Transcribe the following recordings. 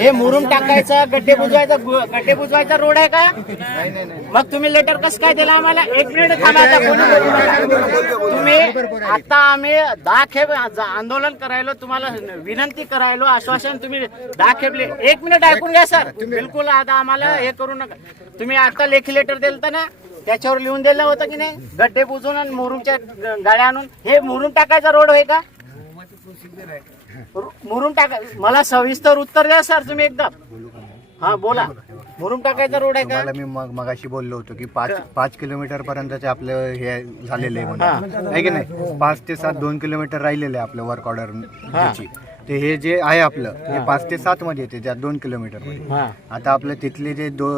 हे मुरुम टाकायचं गड्डे बुजवायचा गड्डे बुजवायचा रोड आहे का? मग तुम्ही लेटर कसं काय दिला आम्हाला? एक मिनिट थांबा तुम्ही आता आम्ही दहा खेप आंदोलन करायलो तुम्हाला विनंती करायलो आश्वासन तुम्ही दहा खेपले एक मिनिट ऐकून घ्या सर बिलकुल आता आम्हाला हे करू नका. तुम्ही आता लेखी लेटर दिलं ना त्याच्यावर लिहून दिलं होतं की नाही? गड्डे बुजून आणि मुरुमच्या गाड्या आणून. हे मुरुम टाकायचा रोड होय का? मुरुम टाका. मला सविस्तर उत्तर द्या सर तुम्ही एकदम. हा बोला. मुरुम टाकायचा रोड आहे का? तुम्हाला मी मग मगाशी बोललो होतो की पाच पाच किलोमीटर पर्यंतचे आपलं हे झालेलं आहे म्हणून. आहे की नाही? पाच ते सात दोन किलोमीटर राहिलेलं आहे आपलं वर्क ऑर्डर ते हे जे आहे आपलं हे पाच ते सात मध्ये येते त्या दोन किलोमीटरमध्ये. हा. आता आपलं तिथले जे दो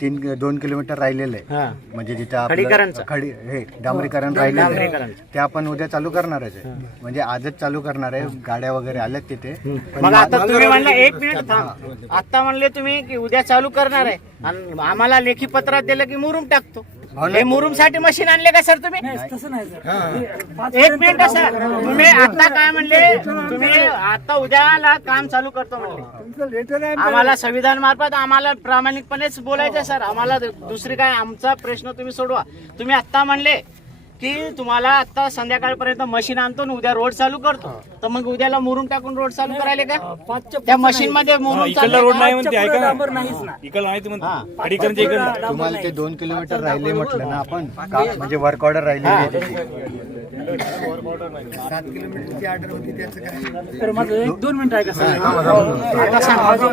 तीन दोन किलोमीटर राहिलेलं आहे. म्हणजे जिथे आपलं खडीकरणचं. खडी हे डांबरीकरण राहिलेलं आहे. डांबरीकरणचं. ते आपण उद्या चालू करणारच आहे. म्हणजे आजच चालू करणार आहे. गाड्या वगैरे आल्यात तिथे. पण मग आता तुम्ही म्हणलं एक मिनिट थांब. आता म्हणले तुम्ही की उद्या चालू करणार आहे. आणि आम्हाला लेखी पत्रात दिलं की मुरुम टाकतो. हे मुरुमसाठी मशीन आणले का सर तुम्ही? एक मिनिट सर तुम्ही आता काय म्हणले? तुम्ही आता उद्याला काम चालू करतो म्हणले. आम्हाला संविधान मार्फत आम्हाला प्रामाणिकपणेच बोलायचं सर आम्हाला दुसरी काय आमचा प्रश्न तुम्ही सोडवा. तुम्ही आता म्हणले की तुम्हाला आता संध्याकाळपर्यंत मशीन आणतो आणि उद्या रोड चालू करतो तर मग उद्याला मुरुम टाकून रोड चालू करायले का त्या मशीन मध्ये इकडला रोड नाही म्हणते ऐका ना. इकडला नाही म्हणते इकडला तुम्हाला ते दोन किलोमीटर राहिले म्हटलं ना आपण म्हणजे वर्क ऑर्डर राहिलेली आहे त्याची. तर माझं एक दोन मिनिटं ऐका सर हा जो-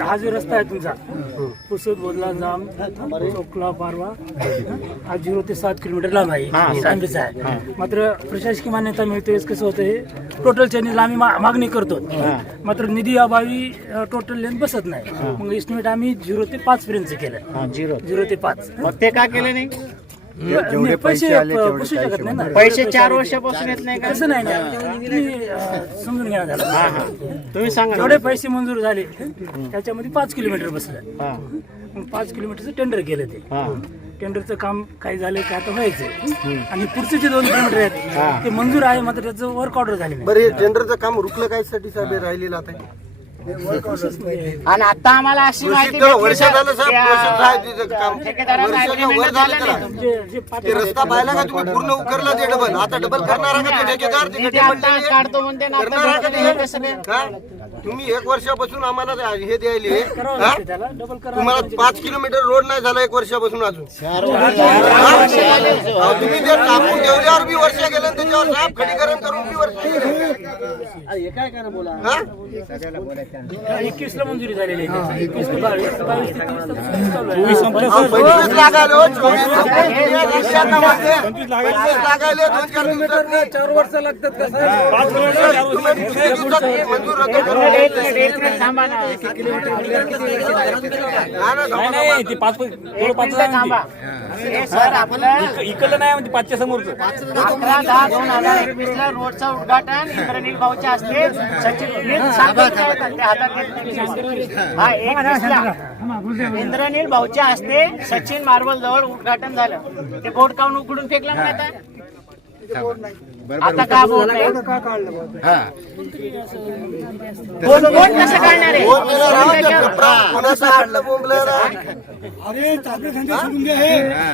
हा रस्ता आहे तुमचा पुसद जाम चोकला पारवा हा झिरो ते सात किलोमीटर लांब आहे लांबीचा आहे मात्र प्रशासकीय मान्यता मिळते वेळेस कसं होतं हे? टोटल चॅनेल आम्ही मा- मागणी करतो. मात्र निधी अभावी टोटल लेंथ बसत नाही. मग इस्टिमेट आम्ही झिरो ते पाच पर्यंत केलं. हा झिरो झिरो ते पाच. मग ते का केलं नाही? जेवढे पैसे आले तेवढे बसू शकत नाही ना. पैसे चार वर्षापासून येत नाही का? तसं नाही ना. तुम्ही अं, समजून घ्या झालं हा हा. तुम्ही सांगा ना. जेवढे पैसे मंजूर झाले त्याच्यामध्ये पाच किलोमीटर बसलं. हा. मग पाच किलोमीटरचं टेंडर केलं ते. हा. टेंडरचं काम काही झालं काय आता व्हायचं आणि पुढचे जे दोन किलोमीटर आहेत ते मंजूर आहे मात्र त्याचं वर्क ऑर्डर झाले नाही. बरं हे टेंडरचं काम रुकलं काय साठी साहेब हे राहिलेलं आता? आणि आता आम्हाला अशी माहिती त्याला भेटली वर्ष सर, झालं साहेब, की, आ, वर्ष आहे तिचं काम. ठेकेदारांना वर्षाच्या agreement वर झालं झालं त्याला. नाही. जे जे पाच ते रस्ता पाहिला का तुम्ही पूर्ण उकरला ते डबल आता डबल करणार का ठेकेदार? काढतो म्हणते काय? तुम्ही एक वर्षापासून आम्हाला हे द्यायले हा? तुम्हाला पाच किलोमीटर रोड नाही झाला एक वर्षापासून अजून तुम्ही ते टाकून ठेवल्यावर बी वर्ष गेलं त्याच्यावर साहेब खडीकरण करून बी वर्ष गेलं. हा? एकवीस ला मंजुरी झालेली आहे एकवीस बावीस. बावीस ते हो, चोवीस हे चार वर्ष लागतात का साहेब? पाच किलोमीटर नाही नाही इकडलं नाही म्हणते पाचच्या समोरचं. अकरा दहा दोन हजार एकवीस ला रोडचं उद्घाटन इंद्रनील भाऊच्या हस्ते सचिन. हा एकवीस ला इंद्रनील भाऊच्या हस्ते सचिन मार्बल जवळ उद्घाटन झालं. ते बोर्ड काढून उघडून फेकलं ना आता आता का बोर्ड नाही कोण कोण कसं काढणार आहे? कोण गेलं राव त्या कपडा? कुणाचं हाडलं बोंबलं राव?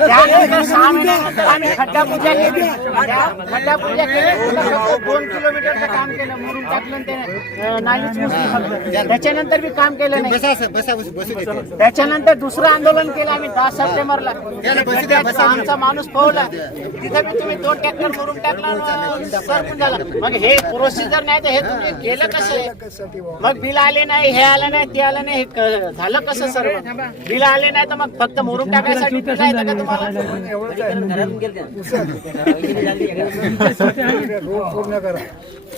त्यानंतर सहा महिन्यानंतर आम्ही खड्डा पूजा केली. खड्डा पूजा केली. दोन किलोमीटरचं काम केलं मुरुम टाकलं ते नालीच मुसली फक्त त्याच्यानंतर बी काम केलं नाही. त्याच्यानंतर दुसरं आंदोलन केलं आम्ही दहा सप्टेंबरला. आमचा माणूस पोहला तिथे बी तुम्ही दोन ट्रॅक्टर मुरुम टाकला आणि सरकून झाला. मग हे प्रोसिजर नाही तर हे तुम्ही केलं कसं? मग बिल आले नाही हे आलं नाही ते आलं नाही हे झालं कसं सर? बिल आले नाही तर मग फक्त बिल आहे का तुम्हाला? पूर्ण करा.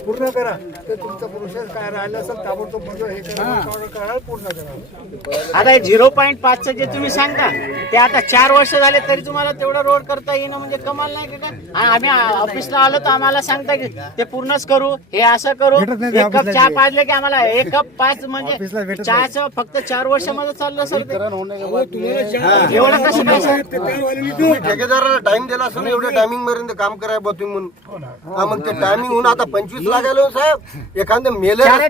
पूर्ण करा. ते तुमचा प्रोसेस काय राहिलं असेल ताबडतोब म्हणजे हे करा order करा पूर्ण करा. आता हे झिरो पॉईंट पाचचं जे तुम्ही सांगता ते आता चार वर्ष झाले तरी तुम्हाला तेवढं रोड करता येणं म्हणजे कमाल नाही का काय? आणि आम्ही ऑफिसला आलो तर आम्हाला सांगता की ते पूर्णच करू हे असं करू एक कप चहा पाजले की आम्हाला एक कप पाच म्हणजे चहाचं फक्त चार वर्षामध्ये चाललं सर ते. एवढं कसं काय? सर? तुम्ही ठेकेदाराला टाइम दिला असं एवढ्या टायमिंग पर्यंत काम कराय बा तुम्ही म्हणून. हा मग ते टायमिंग होऊन आता पंचवीस हो साहेब. एखादं मेले. काय?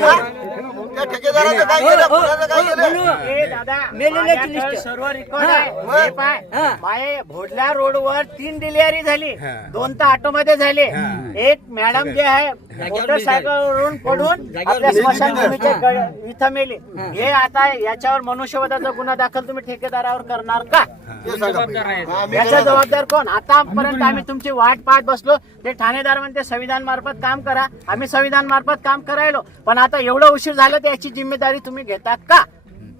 काय? त्या ठेकेदाराचं काय गेलं? हा? काय सर्व रेकॉर्ड आहे. हे. पाय. माये भोडल्या रोडवर तीन डिलिव्हरी झाली. दोन तर ऑटो मध्ये झाले एक मॅडम जे आहे मोटरसायकलवरून पडून आपल्या स्मशानभूमीच्या इथं मेली. हे. आता याच्यावर मनुष्यवधाचा गुन्हा दाखल तुम्ही ठेकेदारावर करणार का? ते सांगा पहिले. हा, मी याचा जबाबदार. कोण? आतापर्यंत आम्ही तुमची वाट पाहत बसलो. ते ठाणेदार म्हणते संविधान मार्फत काम करा. आम्ही संविधान मार्फत काम करायलो. पण आता एवढं उशीर झालं तर याची जिम्मेदारी तुम्ही घेता का?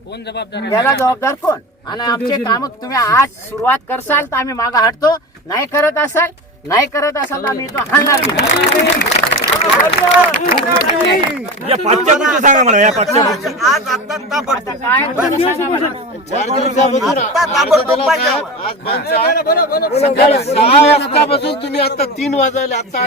कोण जबाबदार याला जबाबदार कोण? आणि आमचे काम तुम्ही आज सुरुवात करसाल तर आम्ही मागे हटतो. नाही करत असाल नाही करत असाल तर आम्ही इथं हाणणार नाही. या पाचच्या पुढचं सांगा मला या पाचच्या पुढचं. आज आता ताबडतोब. आता काय तुम्हाला सांगा मला. आता ताबडतोब पाहिजे. सकाळी सहा वाजतापासून तुम्ही आता तीन वाजायला आता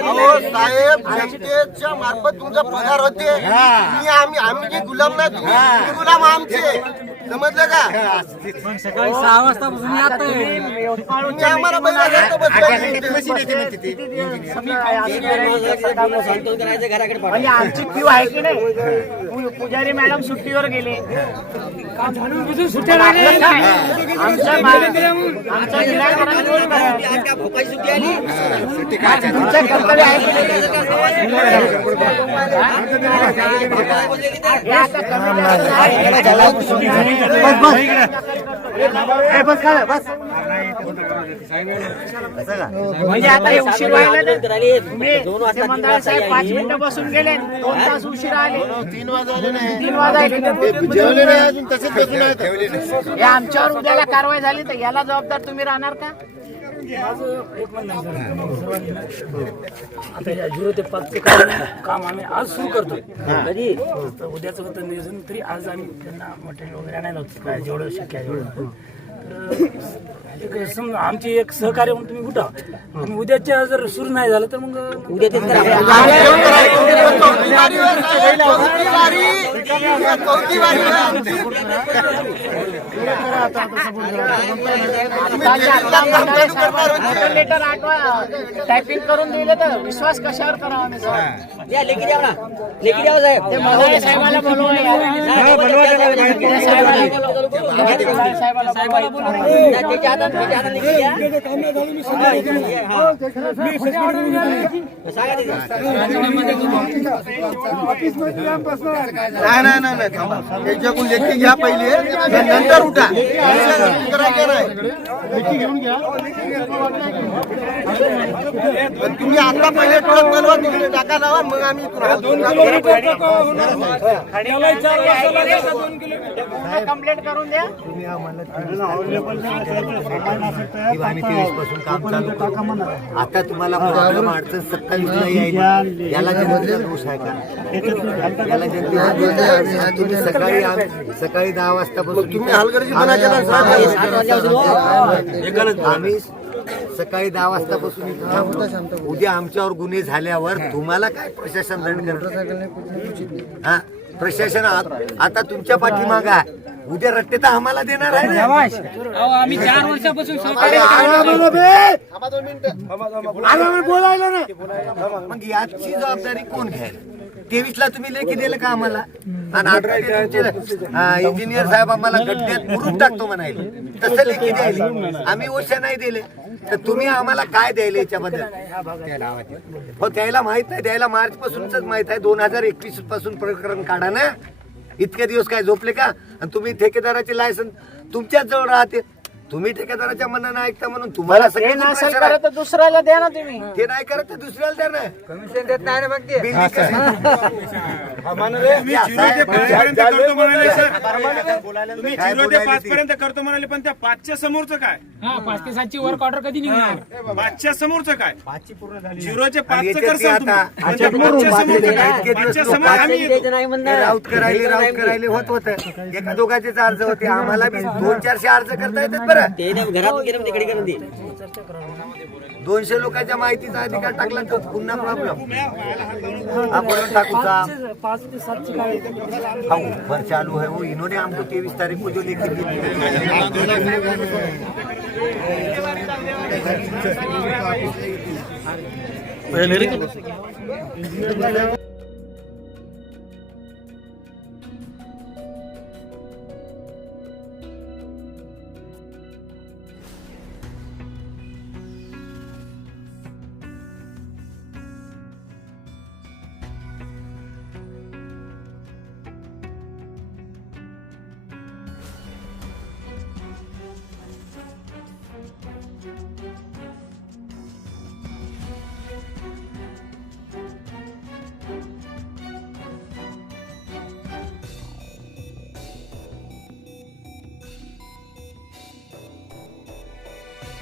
अहो साहेब जनतेच्या मार्फत तुमचा पगार होते तुम्ही आम्ही आम्ही जे गुलाम नाही तुम्ही तुम्ही गुलाम आमचे समजलं का सकाळी सहा वाजतापासून आता तुम्ही आम्हाला. म्हणजे आमची क्यू आहे की नाही पुजारी मॅडम सुट्टीवर गेले सुट्ट्या काय? आमच्या आमच्या जिल्ह्यात रोज करा. तुमचं कर्तव्य आहे की नाही? बस आता बस म्हणजे आता हे उशीर व्हायला तुम्ही मंडळ साहेब पाच मिनिटं बसून गेले दोन तास उशीर आले. तीन वाजले तीन वाजायले. जेवले नाही अजून तसेच बसून आहेत हे आमच्यावर उद्याला कारवाई झाली तर याला जबाबदार तुम्ही राहणार का? माझं एक म्हणणं आता या झिरो ते पाचचं काम आम्ही आज सुरू करतोय कधी तर उद्याचं होतं नियोजन तरी आज आम्ही त्यांना मटेरियल वगैरे आणायला होतं काय जेवढं शक्य आहे तर एक समजा आमची एक सहकार्य म्हणून तुम्ही उठा. आणि उद्याच्या जर सुरू नाही झालं तर मग उद्या साहेब. लेटर आठवा टायपिंग करून दिले तर विश्वास कशावर करावा आम्ही सर? ते मदाळे साहेबाला बोलवा यार. ते साहेबाला बोलवा. साहेबाला. नाही नाही नाही नाही थांबा. त्याच्याकडून लेखी घ्या पहिले नंतर उठा. करायचं नाही पण तुम्ही आता पहिले ट्रक बनवा तुम्ही टाका लावा मग आम्ही कंप्लेंट करून द्या. आम्ही तेवीसपासून काम चालू करू. आता तुम्हाला प्रॉब्लेम अडचण सत्तावीस ला यायला याला जनतेचा दोष आहे का? याला जनतेचा आहे. तुम्ही सकाळी सकाळी दहा वाजतापासून तुम्ही हलगर्जीपणा केला. आम्ही सकाळी दहा वाजतापासून इथं थांबतो. उद्या आमच्यावर गुन्हे झाल्यावर तुम्हाला काय प्रशासन दंड करणार? हा प्रशासन आता तुमच्या पाठीमाग आहे. उद्या रट्टे तर आम्हाला देणार आहे ना. आम्ही चार वर्षापासून मग याची जबाबदारी कोण घ्यायला तेवीस ला तुम्ही लेखी दिलं का आम्हाला? आणि आता ते तुमचे, हा, इंजिनियर साहेब आम्हाला गड्ड्यात मुरुम टाकतो म्हणाले तसं लेखी द्यायले. आम्ही ओशा नाही दिले. तर तुम्ही आम्हाला काय द्यायले याच्याबद्दल हो त्याला माहीत नाही द्यायला मार्च पासूनच माहीत आहे. दोन हजार एकवीसपासून प्रकरण काढा ना. इतके दिवस काय झोपले का? आणि तुम्ही ठेकेदाराचे लायसन तुमच्याच जवळ राहते. तुम्ही ठेकेदाराच्या मनानं ऐकता म्हणून तुम्हाला तर दुसऱ्याला द्या ना तुम्ही. ते नाही करत तर दुसऱ्याला द्या ना. कमिशन देत नाही ना मग ते. बिल कसं- तुम्ही झिरो ते पाच पर्यंत करतो म्हणाले सर. तुम्ही काय झिरो ते बोलायले पाच ते? पर्यंत करतो म्हणाले पण त्या पाचच्या समोरचं काय? हा पाच ते सातची वर्क ऑर्डर कधी निघणार? पाचच्या समोरचं काय? झिरोचे पाचचं तुम्ही. पण त्या पाचच्या समोरचं काय? पाचच्या समोर आम्ही येतो. ते राऊत करायले राऊत करायले होत होत. एका दोघाचेच अर्ज होते. आम्हाला बी दोन चारशे अर्ज करता येतात बरं. दोनशे लोकांच्या माहितीचा अधिकार टाकला तर पुन्हा प्रॉब्लेम आपण टाकूचा पाच- पाच ते सातची काय हाँ ऊपर चालू है. वो इन्होंने हमको तेईस तारीख को जो लेके दी